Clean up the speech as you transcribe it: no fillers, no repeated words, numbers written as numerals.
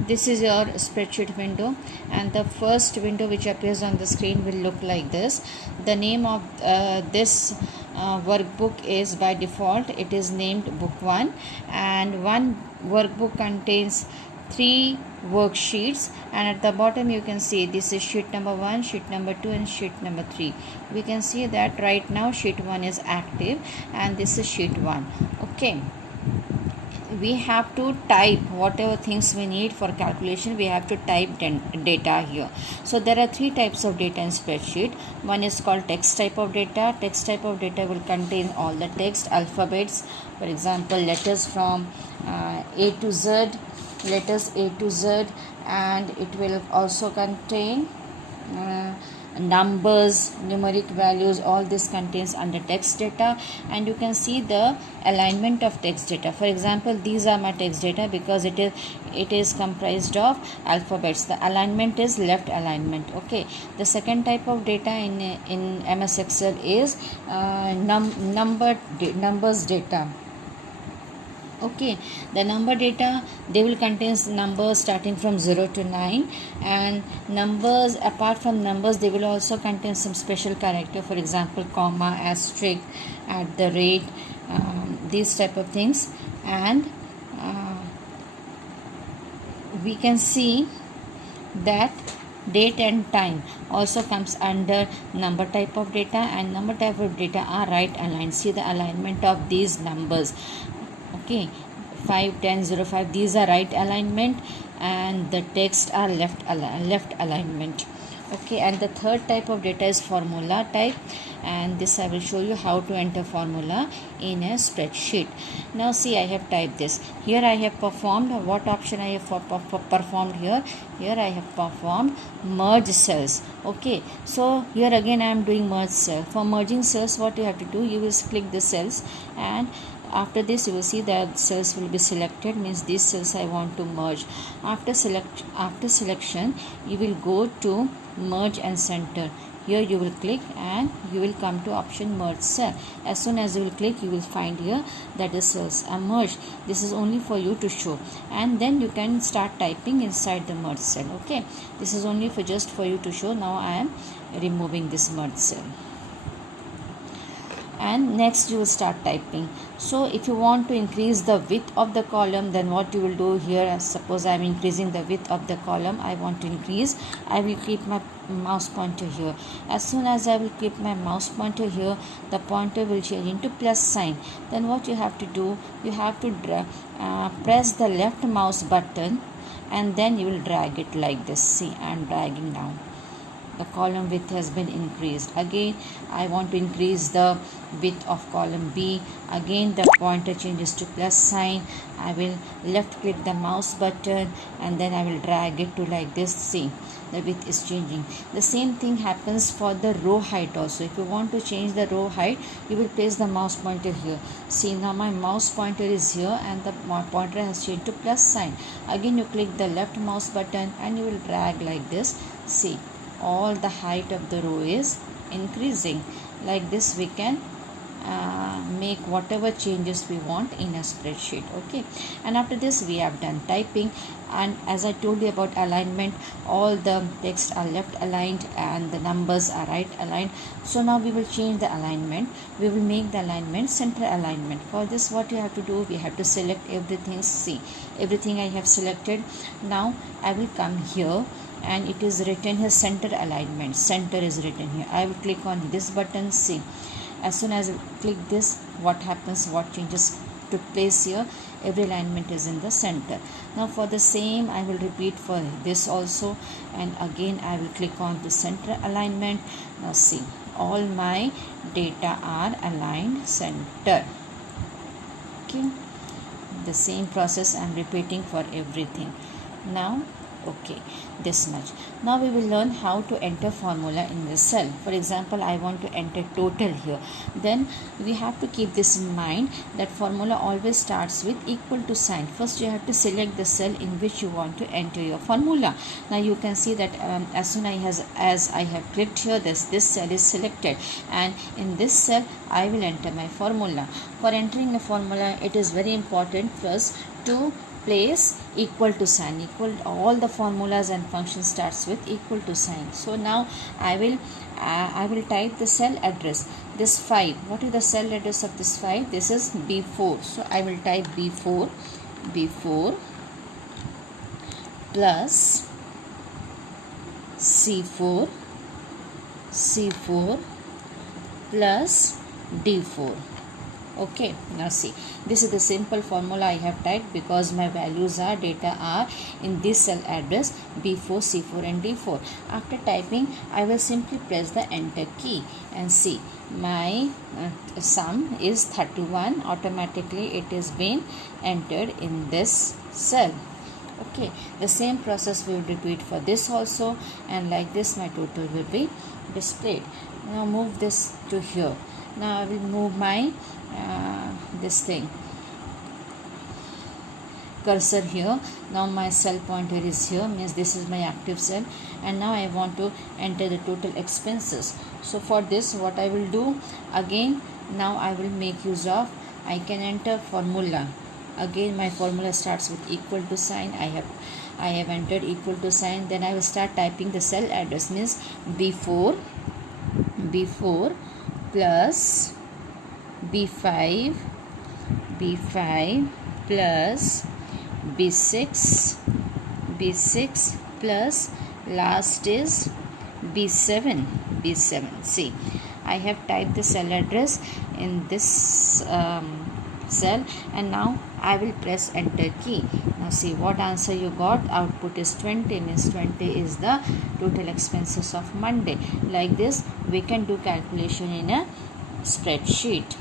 This is your spreadsheet window, and the first window which appears on the screen will look like this. The name of this workbook is by default, it is named book 1, and one workbook contains 3 worksheets, and at the bottom you can see this is sheet number 1, sheet number 2, and sheet number 3. We can see that right now sheet 1 is active and this is sheet 1. Okay, we have to type whatever things we need for calculation. We have to type data here. So there are 3 types of data in spreadsheet. One is called text type of data. Text type of data will contain all the text alphabets, for example letters from A to Z, letters A to Z, and it will also contain numbers, numeric values. All this contains under text data, and you can see the alignment of text data. For example, these are my text data because it is comprised of alphabets. The alignment is left alignment. Okay, the second type of data in MS Excel is numbers data. Okay, the number data, they will contain numbers starting from 0 to 9, and numbers, apart from numbers, they will also contain some special character, for example comma, asterisk, at the rate, these type of things. And we can see that date and time also comes under number type of data, and number type of data are right aligned. See the alignment of these numbers. Okay, 5, 10, 0, 5, these are right alignment, and the text are left alignment. Okay, and the third type of data is formula type, and this I will show you how to enter formula in a spreadsheet. Now see, I have typed this. Here I have performed, what option I have performed here? Here I have performed merge cells. Okay, so here again I am doing merge cell. For merging cells, what you have to do, you will click the cells, and after this you will see that cells will be selected, means these cells I want to merge. After selection you will go to merge and center. Here you will click and you will come to option merge cell. As soon as you will click, you will find here that the cells are merged. This is only for you to show, and then you can start typing inside the merge cell. Okay, this is only for just for you to show. Now I am removing this merge cell, and next you will start typing. So if you want to increase the width of the column, then what you will do here, suppose I am increasing the width of the column, I want to increase, I will keep my mouse pointer here. As soon as I will keep my mouse pointer here, the pointer will change into plus sign. Then what you have to do, you have to press the left mouse button, and then you will drag it like this. See, I am dragging down. The column width has been increased. Again I want to increase the width of column B. Again the pointer changes to plus sign. I will left click the mouse button, and then I will drag it to like this. See, the width is changing. The same thing happens for the row height also. If you want to change the row height, you will place the mouse pointer here. See, now my mouse pointer is here and the pointer has changed to plus sign. Again you click the left mouse button and you will drag like this. See, all the height of the row is increasing. Like this we can make whatever changes we want in a spreadsheet. Okay, and after this we have done typing, and as I told you about alignment, all the text are left aligned and the numbers are right aligned. So now we will change the alignment. We will make the alignment center alignment. For this, what you have to do, we have to select everything. See, everything I have selected. Now I will come here, and it is written here center alignment. Center is written here. I will click on this button. See, as soon as I click this, what happens, what changes took place here? Every alignment is in the center. Now for the same I will repeat for this also, and again I will click on the center alignment. Now see, all my data are aligned center. Okay, the same process I am repeating for everything. Now okay, this much. Now we will learn how to enter formula in this cell. For example, I want to enter total here. Then we have to keep this in mind that formula always starts with equal to sign. First you have to select the cell in which you want to enter your formula. Now you can see that as soon as I have clicked here, this cell is selected, and in this cell I will enter my formula. For entering a formula, it is very important first to place equal to sign. Equal, all the formulas and functions starts with equal to sign. So now I will type the cell address. This 5, what is the cell address of this 5? This is B4. So I will type B4 plus C4 plus D4. Okay, now see, this is the simple formula I have typed because my values are, data are in this cell address B4, C4 and D4. After typing, I will simply press the enter key and see my sum is 31. Automatically it is been entered in this cell. Okay, the same process we will repeat for this also, and like this my total will be displayed. Now move this to here. Now I will move my this thing cursor here. Now my cell pointer is here, means this is my active cell, and now I want to enter the total expenses. So for this, what I will do again, now I will make use of, I can enter formula. Again my formula starts with equal to sign. I have entered equal to sign. Then I will start typing the cell address, means B4 plus B5 plus B6 plus last is B7. See, I have typed the cell address in this cell, and now I will press enter key. Now see what answer you got. Output is 20, means 20 is the total expenses of Monday. Like this we can do calculation in a spreadsheet.